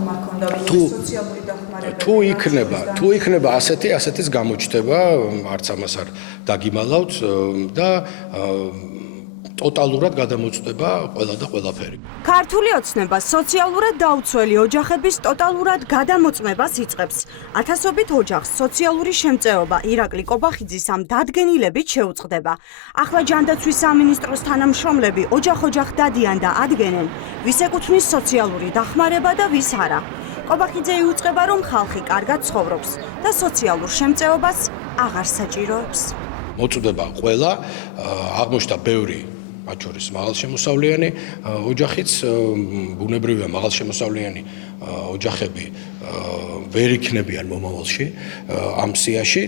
მოთხოვნა ჰქონდა სოციალური დახმარება. თუ იქნება ასეთის გამოჩნდება, არც ამას არ დაგიმალავთ და ტოტალურად გადამოწდება ყველა და ყველაფერი. ქართული ოცნება სოციალურად დაუცველი ოჯახების ტოტალურად გადამოწმებას იწყებს. ათასობით ოჯახს სოციალური შემწეობა ირაკლი კობახიძის ამ დადგენილებით შეუწყდება. ახლა ჯანდაცვის სამინისტროს თანამშრომლები ოჯახ-ოჯახ დადიან და ადგენენ, ვის ეკუთვნის სოციალური დახმარება და ვის არა. კობახიძე იუწყება, რომ ხალხი კარგად ცხოვრობს და სოციალურ შემწეობას აღარ საჭიროებს. მოწდება ყველა, აღმოჩნდა ბევრი მათ შორის მაღალშემოსავლიანი ოჯახიც, ბუნებრივია მაღალშემოსავლიანი ოჯახები ვერ იქნებიან მომავალში ამ სიაში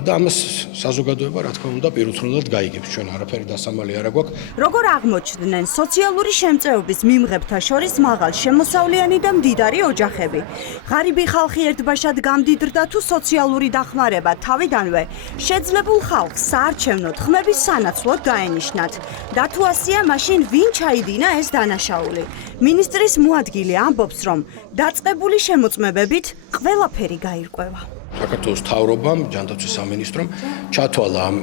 და ამას საზოგადოება რა თქმა უნდა პირუთვნულად გაიგებს. ჩვენ არაფერი დასამალი არ აქვს. როგორ აღმოჩნდნენ სოციალური შემწეობის მიმღებთა შორის მაღალშემოსავლიანი და მდიდარი ოჯახები? ღარიბი ხალხი ერთბაშად გამდიდრდა თუ სოციალური დახმარება თავიდანვე შეძლებულ ხალხს საარჩევნო ხმების სანაცვლოდ დაენიშნათ. და თუ ასია, მაშინ ვინ ჩაიდინა ეს დანაშაული? მინისტრის მოადგილე ამბობს, რომ დაწყებული შემოწმებებით ყველაფერი გაირკვევა. საქართველოს მთავრობამ, ჯანდაცვის სამინისტრომ ჩათვალა ამ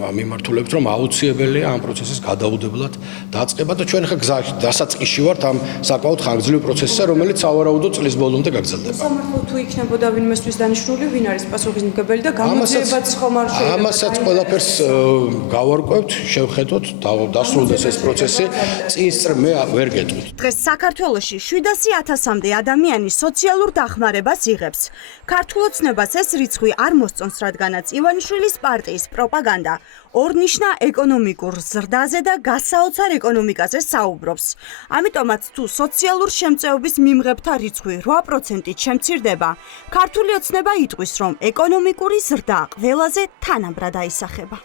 მიმართულებით, რომ აუცილებელია ამ პროცესის გადაუდებლად დაწყება და ჩვენ ხა დასაწყისში ვართ ამ საკმაოდ ხანგრძლივ პროცესზე, რომელიც სავარაუდოდ წლის ბოლომდე გაგრძელდება. სამართლო თუ იქნებოდა ვინმესთვის დანიშნული, ვინ არის პასუხისმგებელი და გამოძიებაც ხომ არ შეიძლება. ამასაც ყველაფერს გავარკვევთ, შევხედოთ, დასრულდეს ეს პროცესი, წინს მე ვერ გეტყვით. დღეს საქართველოში 700,000-მდე ადამიანი სოციალურ დახმარებას იღებს. ქართულ ოცნებას ეს რიცხვი არ მოსწონს, რადგანაც ივანიშვილის პარტიის პროპაგანდა ორნიშნა ეკონომიკურ ზრდაზე და გასაოცარ ეკონომიკაზე საუბრობს. ამიტომაც თუ სოციალურ შემწეობის მიმღებთა რიცხვი 8%-ით შემცირდება, ქართული ოცნება იტყვის, რომ ეკონომიკური ზრდა ყველაზე თანაბრად აისახება.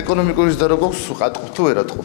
ეკონომიკური ზრდა როგორ ყატყობ თუ ვერ ატყობ?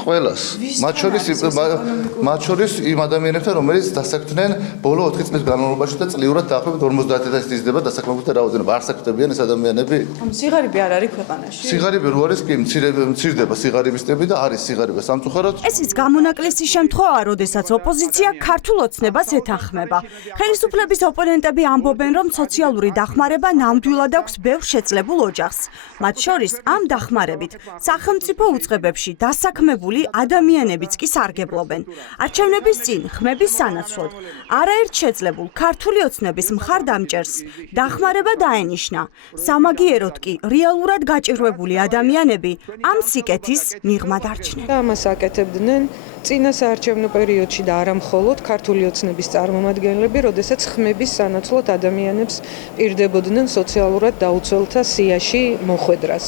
ყველას. მათ შორის იმ ადამიანებთან, რომელიც დასაქმდნენ ბოლო 4 წლის განმავლობაში და წლიურად დაახლოებით 50,000 იზრდება დასაქმებულთა რაოდენობა. არ საქმდებიან ეს ადამიანები? სიღარიბე არ არის ქვეყანაში. სიღარიბე რო არის, კი მცირდება სიღარიბისტები და არის სიღარიბე სამწუხაროდ. ეს ის გამონაკლისი შემთხვევაა, როდესაც ოპოზიცია ქართულ ოცნებას ეთანხმება. ხელისუფლების ოპონენტები ამბობენ, რომ სოციალური დახმარება ნამდვილად აქვს ბევრ შეძლებულ ოჯახს. მათ შორის ამ დახმარებით სახელმწიფო უწყებებში დასაქმებული ადამიანებიც კი სარგებლობენ. არჩევნების წინ ხმების სანაცვლოდ არაერთ შეძლებულ ქართული ოცნების მხარდამჭერს დახმარება დაენიშნა. სამაგიეროდ კი რეალურად გაჭირვებული ადამიანები ამ სიკეთის მიღმა დარჩნენ. ამას აკეთებდნენ წინა საარჩევნო პერიოდში და არა მხოლოდ ქართული ოცნების წარმომადგენლები, როდესაც ხმების სანაცვლოდ ადამიანებს პირდებოდნენ სოციალურად დაუცველთა სიაში მოხვედრას.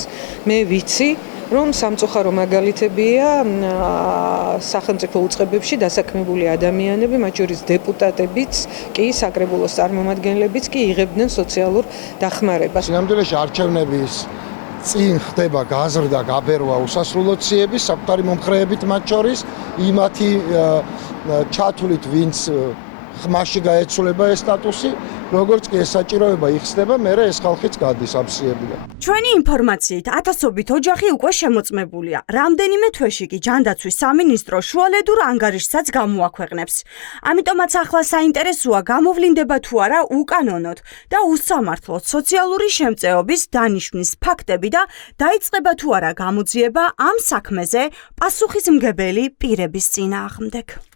მე ვიცი, რომ სამწუხარო მაგალითებია სახელმწიფო უწყებებში დასაქმებული ადამიანები, მათ შორის დეპუტატებიც, კი საკრებულოს წარმომადგენლებიც კი იღებდნენ სოციალურ დახმარებას. სინამდვილეში არჩევნების წინ ხდება გაზრდა, გაბერვა უსასრულოციების საკუთარი მომხრეებით მათ შორის, იმათი ჩათვლით, ვინც ხმაში გაეცვლება ეს სტატუსი, როგორც კი ეს საჭიროება იხსნება, მერე ეს ხალხიც გადის აფსიებიდან. ჩვენი ინფორმაციით, ათასობით ოჯახი უკვე შემოწმებულია. რამდენიმე თვეში კი ჯანდაცვის სამინისტრო შუალედურ ანგარიშსაც გამოაქვეყნებს. ამიტომაც ახლა საინტერესოა გამოვლინდება თუ არა უკანონოდ და უსამართლოდ სოციალური შემწეობის დანიშვნის ფაქტები და დაიწყება თუ არა გამოძიება ამ საქმეზე პასუხისმგებელი პირების წინააღმდეგ.